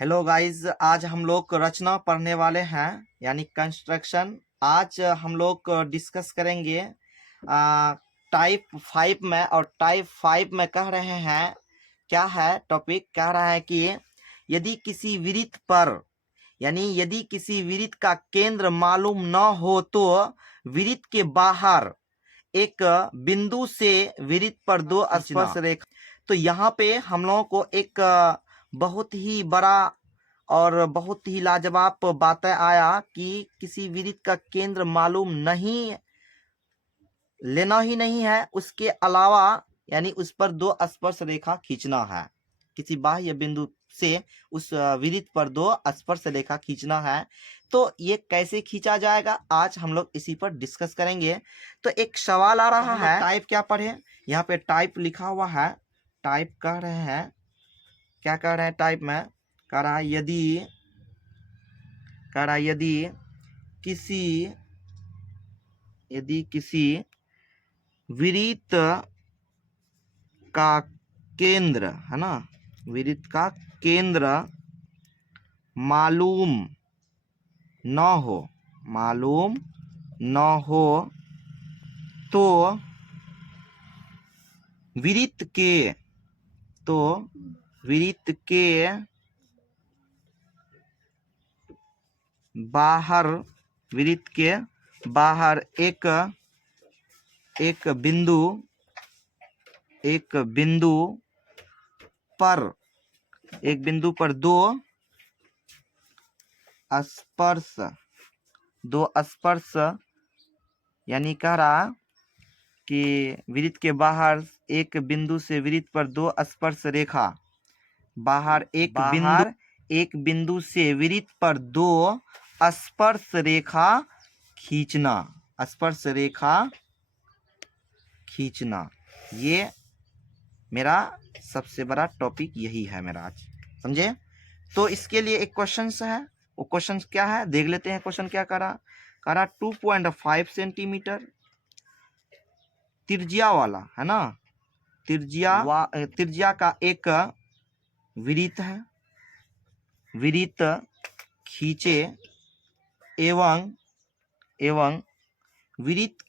Hello guys, आज हम लोग रचना पढ़ने वाले हैं यानी कंस्ट्रक्शन। आज हम लोग डिस्कस करेंगे टाइप 5 में। और टाइप 5 में कह रहे हैं, क्या है टॉपिक, कह रहा है कि यदि किसी वृत्त पर यानी यदि किसी वृत्त का केंद्र मालूम न हो तो वृत्त के बाहर एक बिंदु से वृत्त पर दो स्पर्श रेखा। तो यहाँ पे हम लोगों को एक बहुत ही बड़ा और बहुत ही लाजवाब बातें आया कि किसी वृत्त का केंद्र मालूम नहीं, लेना ही नहीं है, उसके अलावा यानी उस पर दो स्पर्श रेखा खींचना है। किसी बाह्य बिंदु से उस वृत्त पर दो स्पर्श रेखा खींचना है। तो ये कैसे खींचा जाएगा, आज हम लोग इसी पर डिस्कस करेंगे। तो एक सवाल आ रहा है, टाइप क्या पढ़े, यहाँ पे टाइप लिखा हुआ है। टाइप कह रहे हैं, क्या कह रहे हैं टाइप में, कह रहा है यदि किसी वृत्त का केंद्र है ना, वृत्त का केंद्र मालूम न हो तो वृत्त के बाहर एक बिंदु पर दो स्पर्श यानी कह रहा कि वृत्त के बाहर एक बिंदु से वृत्त पर दो स्पर्श रेखा, एक बिंदु से वृत्त पर दो स्पर्श रेखा खींचना। ये मेरा सबसे बड़ा टॉपिक यही है मेरा आज, समझे। तो इसके लिए एक क्वेश्चन है, वो क्वेश्चन क्या है देख लेते हैं। क्वेश्चन क्या करा 2.5 सेंटीमीटर त्रिज्या वाला है ना, त्रिज्या का एक वृत्त है, वृत्त खींचे एवं वृत्त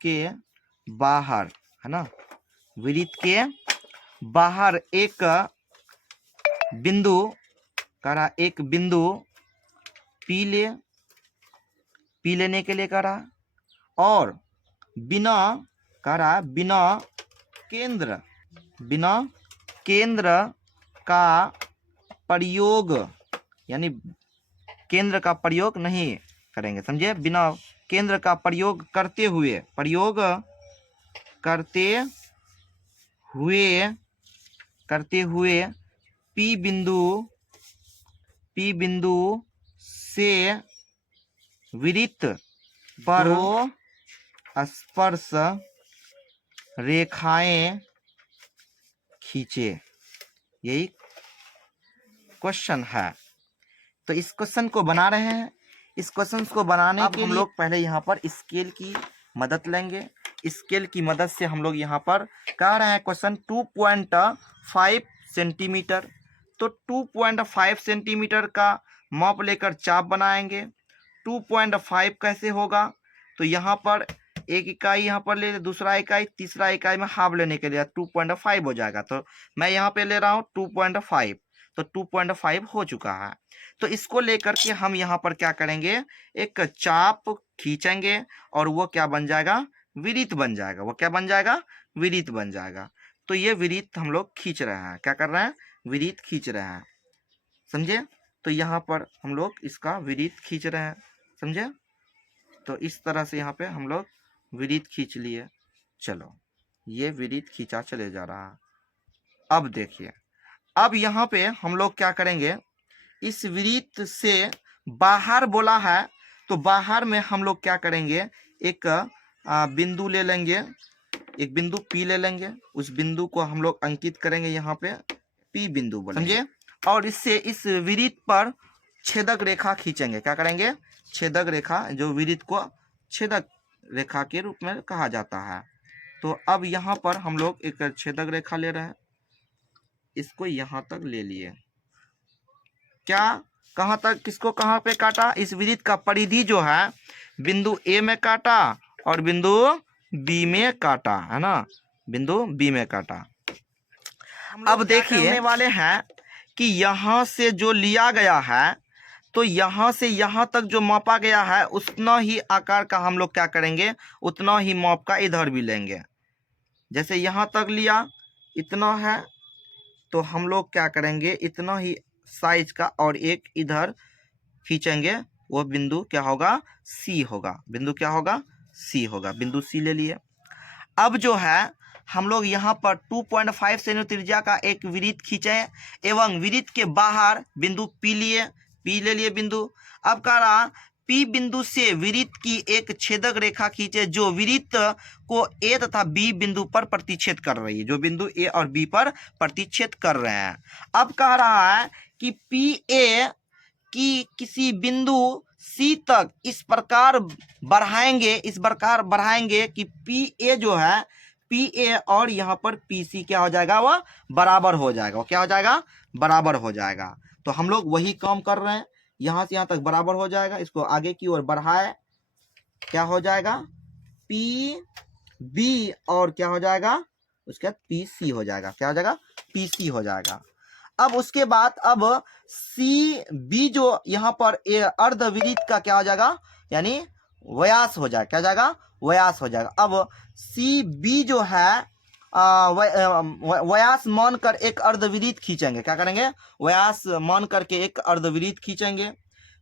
के बाहर है ना, वृत्त के बाहर एक बिंदु करा, एक बिंदु पी लेने के लिए करा, और बिना केंद्र का प्रयोग यानी केंद्र का प्रयोग नहीं करेंगे, समझे। बिना केंद्र का प्रयोग करते हुए पी बिंदु से वृत्त पर स्पर्श रेखाएं खींचे। यही क्वेश्चन है। तो इस क्वेश्चन को बना रहे हैं। इस क्वेश्चन को बनाने के लिए हम लोग पहले यहाँ पर स्केल की मदद लेंगे। स्केल की मदद से हम लोग यहाँ पर कह रहे हैं क्वेश्चन 2.5 सेंटीमीटर। तो 2.5 सेंटीमीटर का माप लेकर चाप बनाएंगे। 2.5 कैसे होगा, तो यहाँ पर एक इकाई यहाँ पर ले, दूसरा इकाई, तीसरा इकाई में हाफ लेने के लिए 2.5 हो जाएगा। तो मैं यहाँ पे ले रहा हूँ 2.5, तो 2.5 हो चुका है। तो इसको लेकर के हम यहाँ पर क्या करेंगे, एक चाप खींचेंगे और वो क्या बन जाएगा, वृत्त बन जाएगा। वो क्या बन जाएगा, वृत्त बन जाएगा। तो ये वृत्त हम लोग खींच रहे हैं, क्या कर रहे हैं, वृत्त खींच रहे हैं, समझे। तो यहाँ पर हम लोग इसका वृत्त खींच रहे हैं, समझे। तो इस तरह से यहाँ पे हम लोग वृत्त खींच लिए। चलो, ये वृत्त खींचा चले जा रहा है। अब देखिए, अब यहाँ पे हम लोग क्या करेंगे, इस वृत्त से बाहर बोला है, तो बाहर में हम लोग क्या करेंगे, एक बिंदु ले लेंगे, एक बिंदु पी ले लेंगे। उस बिंदु को हम लोग अंकित करेंगे यहाँ पे, पी बिंदु बोलेंगे, समझे। और इससे इस वृत्त पर छेदक रेखा खींचेंगे। क्या करेंगे, छेदक रेखा, जो वृत्त को छेदक रेखा के रूप में कहा जाता है। तो अब यहाँ पर हम लोग एक छेदक रेखा ले रहे हैं, इसको यहाँ तक ले लिए, क्या, कहाँ तक, किसको कहाँ पे काटा, इस वृत्त का परिधि जो है बिंदु ए में काटा और बिंदु बी में काटा, है ना, बिंदु बी में काटा। अब देखिए वाले हैं कि यहाँ से जो लिया गया है तो यहाँ से यहाँ तक जो मापा गया है उतना ही आकार का हम लोग क्या करेंगे, उतना ही माप का इधर भी लेंगे। जैसे यहाँ तक लिया इतना है तो हम लोग क्या करेंगे, इतना ही साइज का और एक इधर खींचेंगे, वो बिंदु क्या होगा, सी होगा। बिंदु क्या होगा, सी होगा। बिंदु सी ले लिए। अब जो है हम लोग यहाँ पर 2.5 सेमी त्रिज्या का एक वृत्त खींचे एवं वृत्त के बाहर बिंदु पी लिए, पी ले लिए बिंदु। अब कह रहा पी बिंदु से वृत्त की एक छेदक रेखा खींचे जो वृत्त को ए तथा बी बिंदु पर प्रतिच्छेद कर रही है, जो बिंदु ए और बी पर प्रतिच्छेद कर रहे हैं। अब कह रहा है कि पी ए की किसी बिंदु सी तक इस प्रकार बढ़ाएंगे, इस प्रकार बढ़ाएंगे कि पी ए जो है, पी ए और यहाँ पर पी सी क्या हो जाएगा, वह बराबर हो जाएगा। वो क्या हो जाएगा, बराबर हो जाएगा। तो हम लोग वही काम कर रहे हैं, यहाँ से यहाँ तक बराबर हो जाएगा। इसको आगे की ओर बढ़ाए, क्या हो जाएगा, पी बी और क्या हो जाएगा, उसके बाद पी सी हो जाएगा। क्या हो जाएगा, पी सी हो जाएगा। अब उसके बाद अब सी बी जो यहाँ पर अर्धवृत्त का क्या हो जाएगा, यानी व्यास हो जाएगा। क्या हो जाएगा, व्यास हो जाएगा। अब सी बी जो है व्यास मानकर एक अर्धवृत्त खींचेंगे। क्या करेंगे, व्यास मान करके एक अर्धवृत्त खींचेंगे।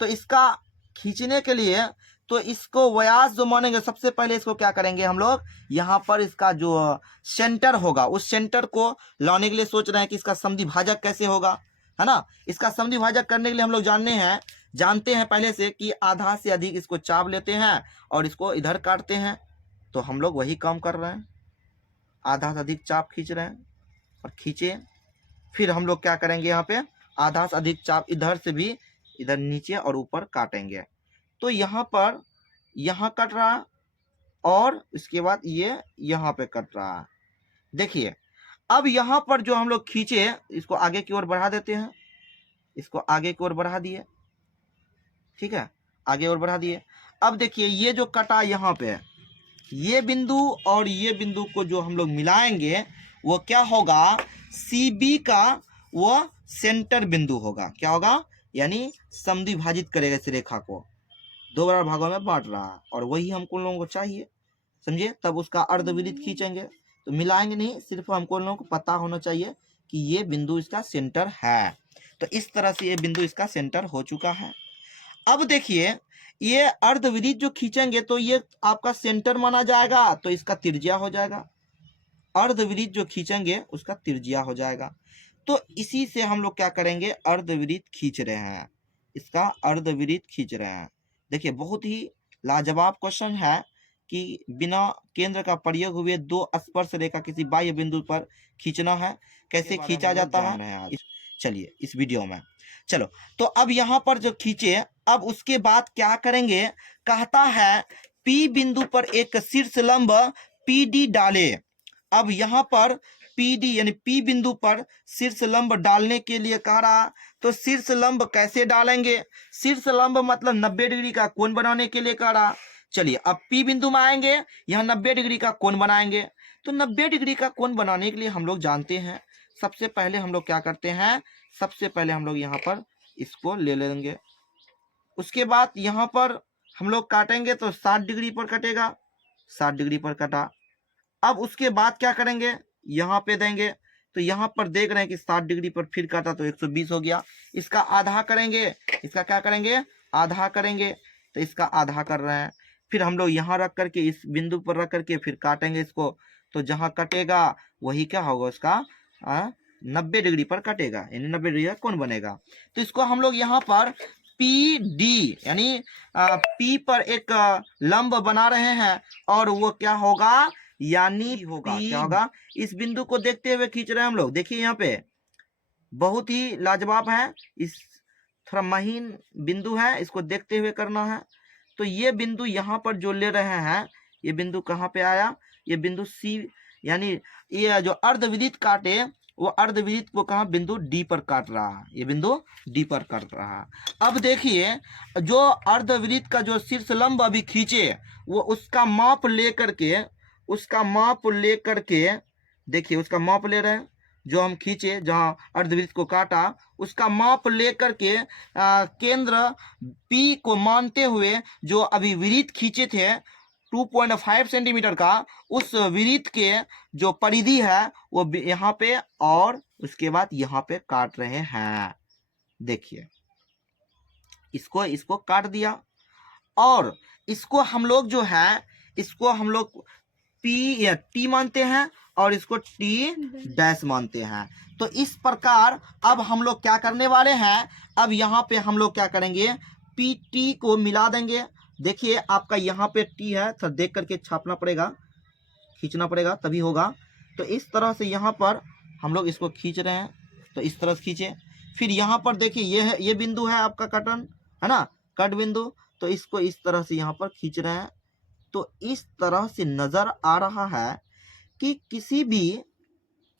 तो इसका खींचने के लिए तो इसको व्यास जो मानेंगे, सबसे पहले इसको क्या करेंगे हम लोग, यहाँ पर इसका जो सेंटर होगा उस सेंटर को लाने के लिए सोच रहे हैं कि इसका समद्वि भाजक कैसे होगा, है ना। इसका समद्वि भाजक करने के लिए हम लोग जानते हैं पहले से कि आधा से अधिक इसको चाप लेते हैं और इसको इधर काटते हैं। तो हम लोग वही काम कर रहे हैं, आधा से अधिक चाप खींच रहे हैं और खींचे। फिर हम लोग क्या करेंगे, यहाँ पे आधा से अधिक चाप इधर से भी, इधर नीचे और ऊपर काटेंगे। तो यहाँ पर यहाँ कट रहा और इसके बाद ये यहाँ पे कट रहा है। देखिए अब यहाँ पर जो हम लोग खींचे, इसको आगे की ओर बढ़ा देते हैं, इसको आगे की ओर बढ़ा दिए, ठीक है, आगे और बढ़ा दिए। अब देखिए ये जो कटा यहाँ पे, ये बिंदु और ये बिंदु को जो हम लोग मिलाएंगे वो क्या होगा, सी बी का वो सेंटर बिंदु होगा। क्या होगा, यानी समद्विभाजित करेगा इस रेखा को, दो बराबर भागों में बांट रहा है और वही हमको लोगों को चाहिए, समझिए। तब उसका अर्धवृत्त खींचेंगे तो मिलाएंगे नहीं, सिर्फ हमको लोगों को पता होना चाहिए कि ये बिंदु इसका सेंटर है। तो इस तरह से ये बिंदु इसका सेंटर हो चुका है। अब देखिए ये अर्धवृत्त जो खींचेंगे तो ये आपका सेंटर माना जाएगा, तो इसका त्रिज्या हो जाएगा। अर्धवृत्त जो खींचेंगे उसका त्रिज्या हो जाएगा। तो इसी से हम लोग क्या करेंगे, अर्धवृत्त खींच रहे हैं, इसका अर्धवृत्त खींच रहे हैं। देखिए बहुत ही लाजवाब क्वेश्चन है कि बिना केंद्र का प्रयोग हुए दो स्पर्श रेखा किसी बाह्य बिंदु पर खींचना है, कैसे खींचा जाता है चलिए इस वीडियो में। चलो तो अब यहाँ पर जो खींचे, अब उसके बाद क्या करेंगे, कहता है P बिंदु पर एक शीर्ष लंब PD डाले। अब यहाँ पर PD यानी P बिंदु पर शीर्ष लंब डालने के लिए कह रहा, तो शीर्ष लंब कैसे डालेंगे, शीर्ष लंब मतलब 90 डिग्री का कोण बनाने के लिए कह रहा। चलिए अब P बिंदु में आएंगे, यहाँ 90 डिग्री का कोण बनाएंगे। तो 90 डिग्री का कोण बनाने के लिए हम लोग जानते हैं, सबसे पहले हम लोग क्या करते हैं, सबसे पहले हम लोग यहाँ पर इसको ले लेंगे। उसके बाद यहाँ पर हम लोग काटेंगे तो 60 डिग्री पर कटेगा, 60 डिग्री पर कटा। अब उसके बाद क्या करेंगे, यहाँ पे देंगे, तो यहाँ पर देख रहे हैं कि 60 डिग्री पर फिर काटा तो 120 हो गया। इसका आधा करेंगे, इसका क्या करेंगे, आधा करेंगे, तो इसका आधा कर रहे हैं। फिर हम लोग यहाँ रख करके इस बिंदु पर रख करके फिर काटेंगे इसको, तो जहाँ कटेगा वही क्या होगा, उसका 90 डिग्री पर कटेगा, यानी 90 डिग्री का कोण बनेगा। तो इसको हम लोग यहाँ पर PD यानी P पर एक लंब बना रहे हैं और वो क्या होगा, यानी होगा क्या होगा, इस बिंदु को देखते हुए खींच रहे हैं हम लोग। देखिए यहाँ पे बहुत ही लाजवाब है, इस थोड़ा महीन बिंदु है, इसको देखते हुए करना है। तो ये बिंदु यहाँ पर जो ले रहे हैं, ये बिंदु कहाँ पे आया, ये बिंदु C, यानी ये जो अर्धवृत्त काटे वो अर्धवृत्त को कहाँ बिंदु डी पर काट रहा है, ये बिंदु डी पर काट रहा है। अब देखिए जो अर्धवृत्त का जो शीर्ष लंब अभी खींचे वो उसका माप लेकर के, देखिए उसका माप ले रहे हैं, जो हम खींचे जहां अर्धवृत्त को काटा उसका माप लेकर के केंद्र P को मानते हुए जो अभी वृत्त खींचे थे 2.5 सेंटीमीटर का, उस वृत्त के जो परिधि है वो यहाँ पे और उसके बाद यहाँ पे काट रहे हैं। देखिए इसको काट दिया और इसको हम लोग जो है इसको हम लोग P या T मानते हैं और इसको T डैश मानते हैं। तो इस प्रकार अब हम लोग क्या करने वाले हैं, अब यहाँ पे हम लोग क्या करेंगे, PT को मिला देंगे। देखिए आपका यहाँ पे T है, तो देख करके छापना पड़ेगा, खींचना पड़ेगा तभी होगा। तो इस तरह से यहाँ पर हम लोग इसको खींच रहे हैं, तो इस तरह से खींचे। फिर यहाँ पर देखिए ये बिंदु है आपका कटन, है ना, कट बिंदु। तो इसको इस तरह से यहाँ पर खींच रहे हैं। तो इस तरह से नजर आ रहा है कि किसी भी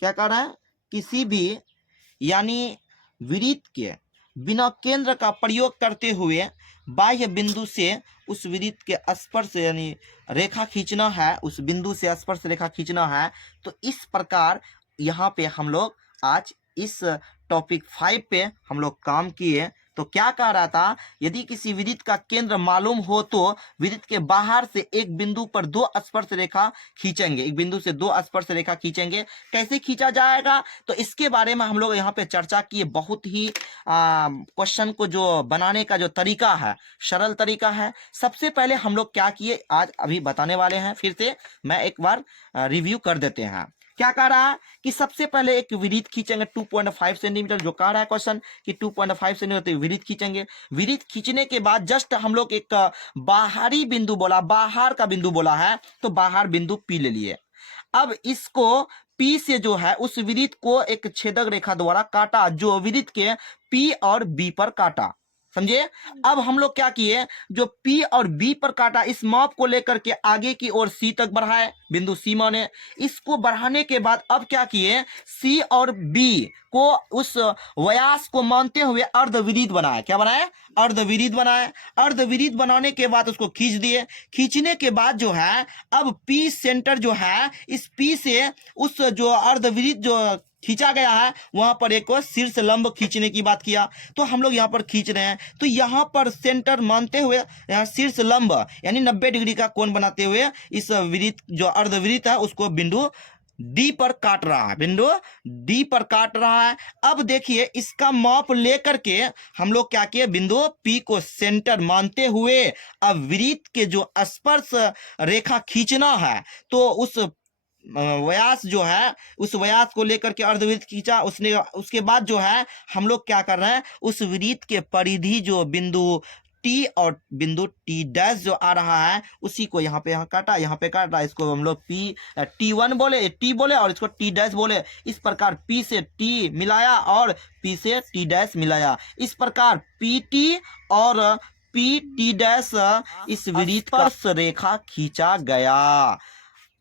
क्या कर रहा है, किसी भी यानी वृत्त के बिना केंद्र का प्रयोग करते हुए बाह्य बिंदु से उस वृत्त के स्पर्श यानी रेखा खींचना है, उस बिंदु से स्पर्श रेखा खींचना है। तो इस प्रकार यहाँ पे हम लोग आज इस टॉपिक 5 पे हम लोग काम किए। तो क्या कह रहा था, यदि किसी वृत्त का केंद्र मालूम हो तो वृत्त के बाहर से एक बिंदु पर दो स्पर्श रेखा खींचेंगे, एक बिंदु से दो स्पर्श रेखा खींचेंगे। कैसे खींचा जाएगा, तो इसके बारे में हम लोग यहाँ पे चर्चा किए। बहुत ही क्वेश्चन को जो बनाने का जो तरीका है सरल तरीका है। सबसे पहले हम लोग क्या किए आज अभी बताने वाले हैं, फिर से मैं एक बार रिव्यू कर देते हैं। क्या कह रहा है कि सबसे पहले एक वृत्त खींचेंगे 2.5 सेंटीमीटर, जो कह रहा है क्वेश्चन कि 2.5 सेंटीमीटर वृत्त खींचेंगे। वृत्त खींचने के बाद जस्ट हम लोग एक बाहरी बिंदु बोला, बाहर का बिंदु बोला है, तो बाहर बिंदु P ले लिए। अब इसको P से जो है उस वृत्त को एक छेदक रेखा द्वारा काटा, जो वृत्त के P और B पर काटा, समझे। अब हम लोग क्या किए, जो P और B पर काटा इस माप को लेकर के आगे की ओर C तक बढ़ाए, बिंदु C माने। इसको बढ़ाने के बाद अब क्या किए, C और B को उस व्यास को मानते हुए अर्धवृत्त बनाए। क्या बनाए, अर्धवृत्त बनाए। अर्धवृत्त बनाने के बाद उसको खींच दिए। खींचने के बाद जो है अब P सेंटर जो है, इस P से उस जो अर्धवृत्त जो खींचा गया है वहां पर एक शीर्ष लंब खींचने की बात किया। तो हम लोग यहाँ पर खींच रहे हैं, तो यहाँ पर सेंटर मानते हुए यहाँ शीर्ष लंब यानी 90 डिग्री का कोण बनाते हुए इस वृत्त जो अर्धवृत्त है उसको बिंदु डी पर काट रहा है, बिंदु डी पर काट रहा है। अब देखिए इसका माप लेकर के हम लोग क्या किए, बिंदु पी को सेंटर मानते हुए अब वृत्त के जो स्पर्श रेखा खींचना है, तो उस व्यास जो है उस व्यास को लेकर के अर्धवृत्त खींचा उसने। उसके बाद जो है हम लोग क्या कर रहे हैं, उस वृत्त के परिधि जो बिंदु टी और बिंदु टी डैश जो आ रहा है उसी को यहाँ पे यहाँ काटा, यहाँ पे काटा। इसको हम लोग T1 बोले, T बोले और इसको T डैश बोले। इस प्रकार P से T मिलाया और P से T डैश मिलाया। इस प्रकार PT और PT डैश इस वृत्त का रेखा खींचा गया।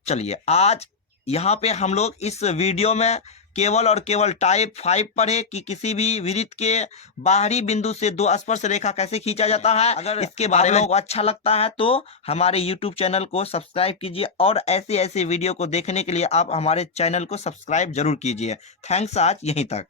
चलिए आज यहाँ पे हम लोग इस वीडियो में केवल और केवल टाइप 5 पढ़े कि किसी भी वृत्त के बाहरी बिंदु से दो स्पर्श रेखा कैसे खींचा जाता है। अगर इसके बारे में आपको अच्छा लगता है तो हमारे YouTube चैनल को सब्सक्राइब कीजिए और ऐसे ऐसे वीडियो को देखने के लिए आप हमारे चैनल को सब्सक्राइब जरूर कीजिए। थैंक्स, आज यहीं तक।